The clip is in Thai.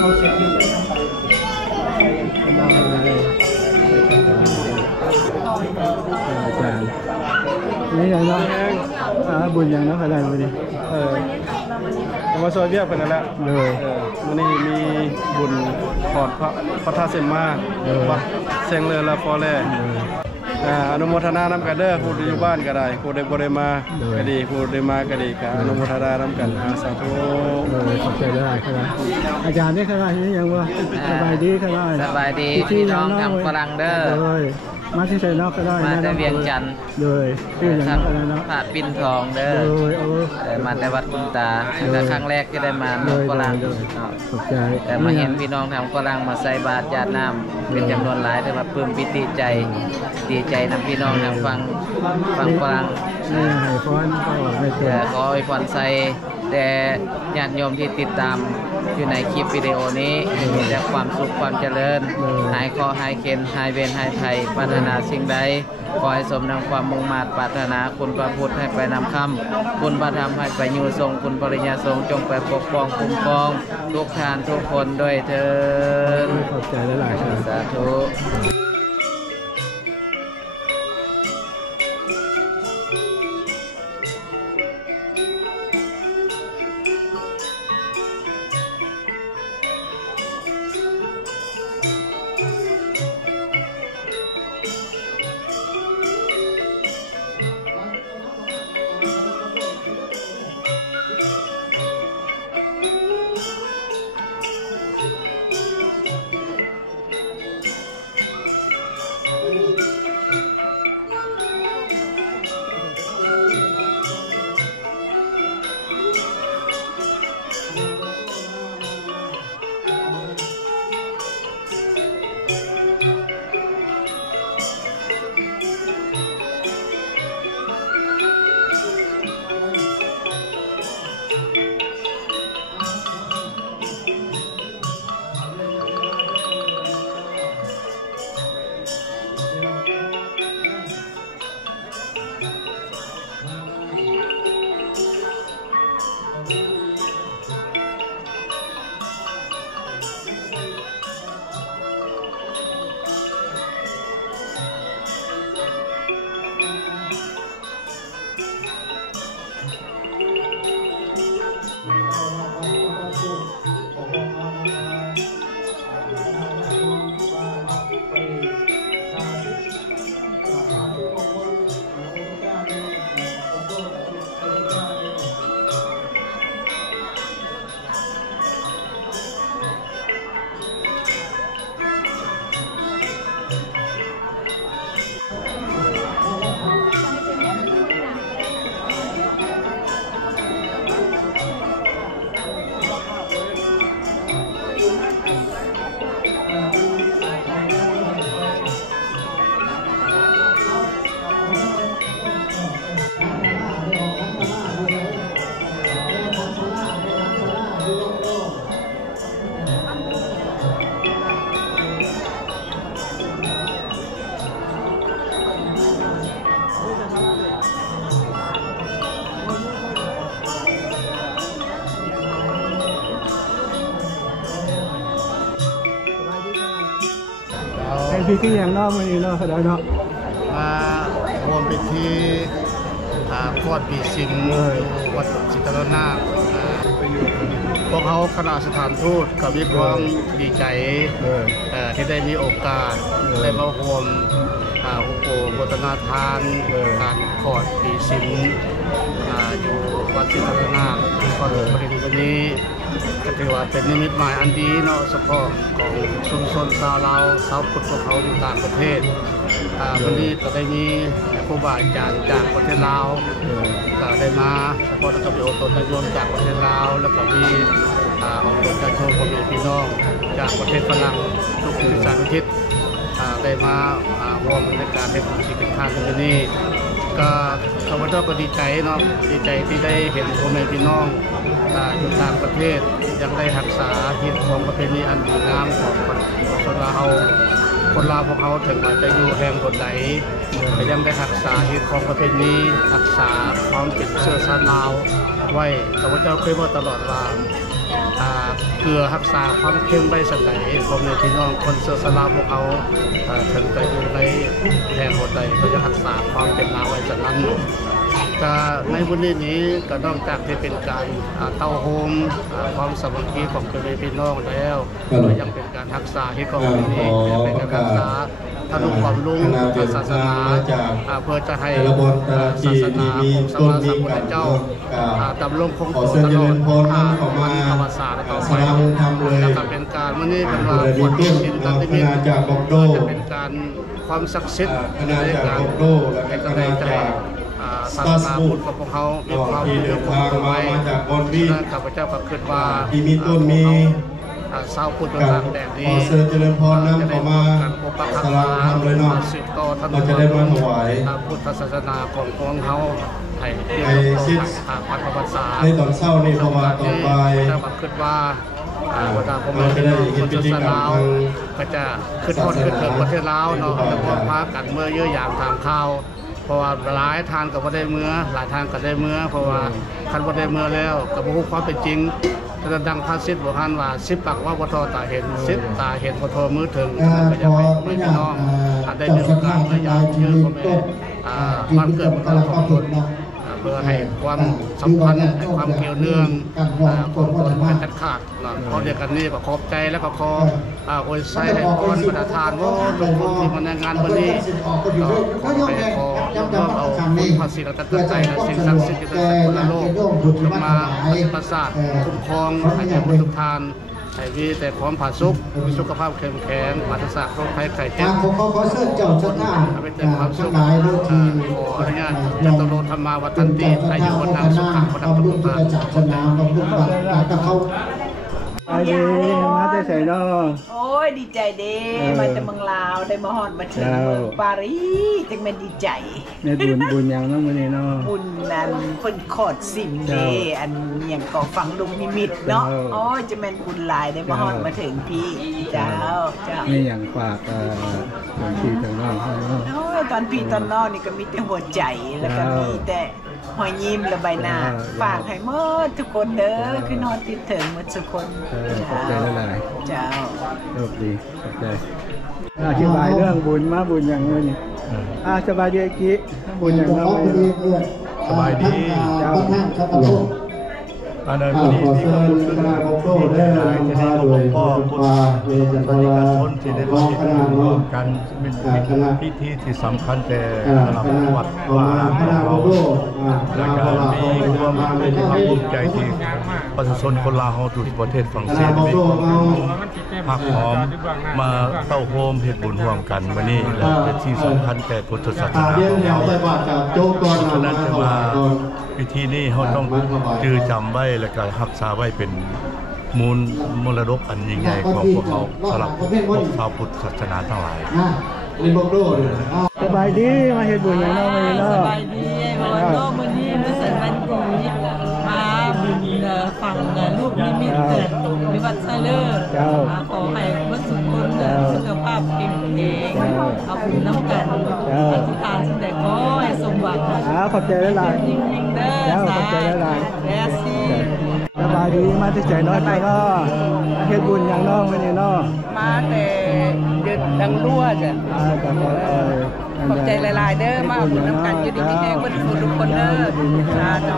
เอาเสร็จที่จะทำไปอาจารย์นี่อย่างน้อยบุญอย่างน้อยอะไรวันนี้มาซอยเวียกเป็นนั่นแหละเลยวันนี้มีบุญขอดพระธาตุเซนมาวัดเซงเลอละฟอแลอนุโมทนาน้ำกันเด้อผู้อยู่บ้านก็ได้ผู้ใดบ่ได้มาก็ดีผู้ใดมาก็ดีก็อนุโมทนาน้ำกันสาธุขอบใจได้ครับอาจารย์นี่ครับนี่ยังว่าสบายดีครับสบายดีพี่น้องทำฝรั่งเด้อมาที่ไซนอกก็ได้มาแต่เวียงจันทร์เลยชื่ออย่างไรเนาะผาปิ้นทองเด้อมาแต่วัดคุณตาแต่ครั้งแรกที่ได้มาเมืองฝรั่งขอบใจแต่มาเห็นพี่น้องทำฝรั่งมาใส่บาตรญาติน้ำเป็นจำนวนหลายแต่มาปลื้มปิติใจดีใจนำพี่น้องทำฟังฝรั่งให้พรขอให้พรใส่แต่ญาติโยมที่ติดตามอยู่ในคลิปวิดีโอนี้มีแต่ความสุขความเจริญหายคอหายเข็นหายเวรหายภัยปรารถนาสิ่งใดขอให้สมดังความมุ่งมั่นปรารถนาคุณพระพุทธให้ไปนำคำคุณพระธรรมให้ไปยูทรงคุณปริญญาทรงจงไปปกป้องคุ้มครองทุกทานทุกคนด้วยเถิดขอบใจหลายๆสาธุพิธีอย่างนอกมันนี่เนาะเขาได้เนาะมารวมพิธีทอดปีสิงวัดจิตรนาคพวกเขาคณะสถานทูตก็มีความดีใจที่ได้มีโอกาสได้มาร่วมอุปโภคนาทานการทอดปีสิงอยู่วัดจิตรนาคก็ประเด็นวันนี้ก็ถือว่าเป็นนิมิตหมายอันดีเนาะเฉพาะของชุมชนชาวลาวชาวพุทธพวกเขาอยู่ต่างประเทศวันนี้ก็ได้มีครูบาอาจารย์จากประเทศลาวก็ได้มาเฉพาะนักวิโอตนได้รวมจากประเทศลาวแล้วก็มีองค์การชมพ่อแม่พี่น้องจากประเทศฝรั่งทุกทิศสารทิศได้มาร่วมในการให้ความสิทธิทานในวันนี้ก็ข้าพเจ้าก็ดีใจเนาะดีใจที่ได้เห็นพ่อแม่พี่น้องอยู่ต่างประเทศยังได้รักษาฮิตของประเพณีอันดีงามของคนลาวพวกเขาถึงจะอยู่แห่งบนไหนแต่ยังได้รักษาฮิตของประเพณีรักษาความเป็นเชื้อชาติลาวไว้ข้าพเจ้าเคยบอกตลอดว่า เกลือรักษาความเข้มไว้สันใดพ่อแม่พี่น้องคนเสื้อสลาพวกเขาถึงไปอยู่ในแห่งหัวใจเขาจะรักษาความเป็นลาวไว้จากนั้นก็ในวันนี้ก็นอกจากที่เป็นการเต้าโฮมความสามัคคีของพ่อแม่พี่น้องแล้วก็ยังเป็นการรักษาที่ของนี้เป็นการรักษาทนุความรุ่งศาสนาเพื่อจะให้ศาสนาของสมมาสัมพุทธเจ้าดำรงคงอยู่ตลอดมันประวัติศาสตร์ต่อไปแล้วก็เป็นการวันนี้เป็นว่าบทที่ชินตันติมิตจะเป็นการความศักดิ์สิทธิ์ในการให้กำลังใจศาสนาพุทธของพวกเขามีความเหลือคงไว้และข้าพเจ้าก็คิดว่าที่มีต้นมีชาวพุทธต่างแดนนี้เสริญเจริญพรนำเข้ามาสลาทำเลยเนาะเราจะได้มาถวายพุทธศาสนาของพวกเขาให้ซิดประวัติศาสตร์ในตอนเช้านี่พอมาต่อไปถ้าบังคิดว่าวันดาพม่าคนศาสนาก็จะขึ้นพ้นขึ้นเถิดประเทศลาวเนาะแล้วก็พากันเมื่อเยอะอย่างทางข้าวเพราะว่าหลายทานกับว่าได้เมื่อหลายทานก็ได้เมื่อเพราะว่าคันว่าได้เมื่อแล้วกับผู้ความเป็นจริงจะดังภาษิตบอกฮันว่า10 ปากว่าวัทอตาเห็น10 ตาเห็นวัทอมือถึงก็จะให้พี่น้องได้มีโอกาสได้อย่างยืนพ่อแม่บ้านเกิดของตนเพื่อให้ความสัมพันธ์ให้ความเกี่ยวเนื่องของตนให้ตัดขาดพอเดียวกันนี้ก็ขอบใจแล้วก็ขอโอยไซให้พรประทานว่าทุกคนที่มาในงานวันนี้ก็ขอให้ขอเอาคุณพระศรีรัตนตรัยและสิ่งศักดิ์สิทธิ์ในสากลโลกลงมาประสาทคุ้มครองให้ทุกท่านให้มีแต่ความผาสุกมีสุขภาพเข้มแข็งปราศจากโรคภัยไข้เจ็บขอเชิญเจ้าชะตาเป็นแต่ความสุขขออนุญาตจัตโรธรรมาวัฒนติอายุวันนางสุขังพระดับทุกท่านศาสนาบำรุงรักเขาไอ้ดีมาได้ใส่เนาะโอ้ยดีใจเด้มาจากเมืองลาวได้มาฮอดมาถึงเมืองปารีสจังแม่นดีใจในบุญอย่างนั้นมื้อนี้เนาะบุญนั้นเพิ่นขอดสิ่งเด้อันหยังก็ฟังลุงนิมิตเนาะโอ้ยจะแม่นบุญหลายได้มาฮอดมาถึงพี่เจ้านี่หยังฝากตอนพี่ตอนน้องโอ้ยตอนพี่ตอนน้องนี่ก็มีแต่หัวใจแล้วก็มีแต่หอยยิ้มและใบหน้าฝากให้หมดทุกคนเด้อคือนอนติดถึงหมดทุกคนขอบใจหลายเจ้าโชคดีขอบใจอธิบายเรื่องบุญมาบุญอย่างนี้สบายดีกี้บุญอย่างนั้นสบายดีเจ้าอันนั้นวันนี้ที่เขาพูดถึงที่ได้หลายจะได้หลวงพ่อพุทธศาสนิกชนที่ได้มาร่วมกันเป็นพิธีที่สำคัญแต่สำหรับวัดวาอารามของเราและการมีความภูมิใจที่ประชาชนคนลาวทุกประเทศฝรั่งเศสได้พักหอมมาเต้าโฮมเฮ็ดบุญร่วมกันวันนี้และเป็นที่สำคัญแก่พุทธศาสนาของเราฉะนั้นจะมาพิธีนี้เขาต้องจือจำไว้และก็รักษาไว้เป็นมรดกอันยิ่งใหญ่ของพวกเขาสำหรับพวกชาวพุทธศาสนาทั้งหลายสบายดีมาเฮ็ดบุญอย่างน้อยเนาะสบายดีวันโลกมื้อนี้รู้สึกมันดีมาบุญฟังลูกนิมิตเกิดวิวัฒน์ไซเลอร์ขอให้วัดสุขคนสุขภาพแข็งแรงเอาบุญน้ำกันอธิษฐานสิ่งใดขอให้สมหวังขอบใจหลายๆยิ่งๆเด้อขอบใจหลายๆแลซี่สบายดีมาที่ใจน้อยไปก็เฮ็ดบุญอย่างน้องมื้อนี้เนาะมาแต่เดือนดังรั่วจ้ะขอบใจหลายๆเด้อมาบุญน้ำกันอยู่ดีมีแห้งบ่ทุกคนเด้อสาธุ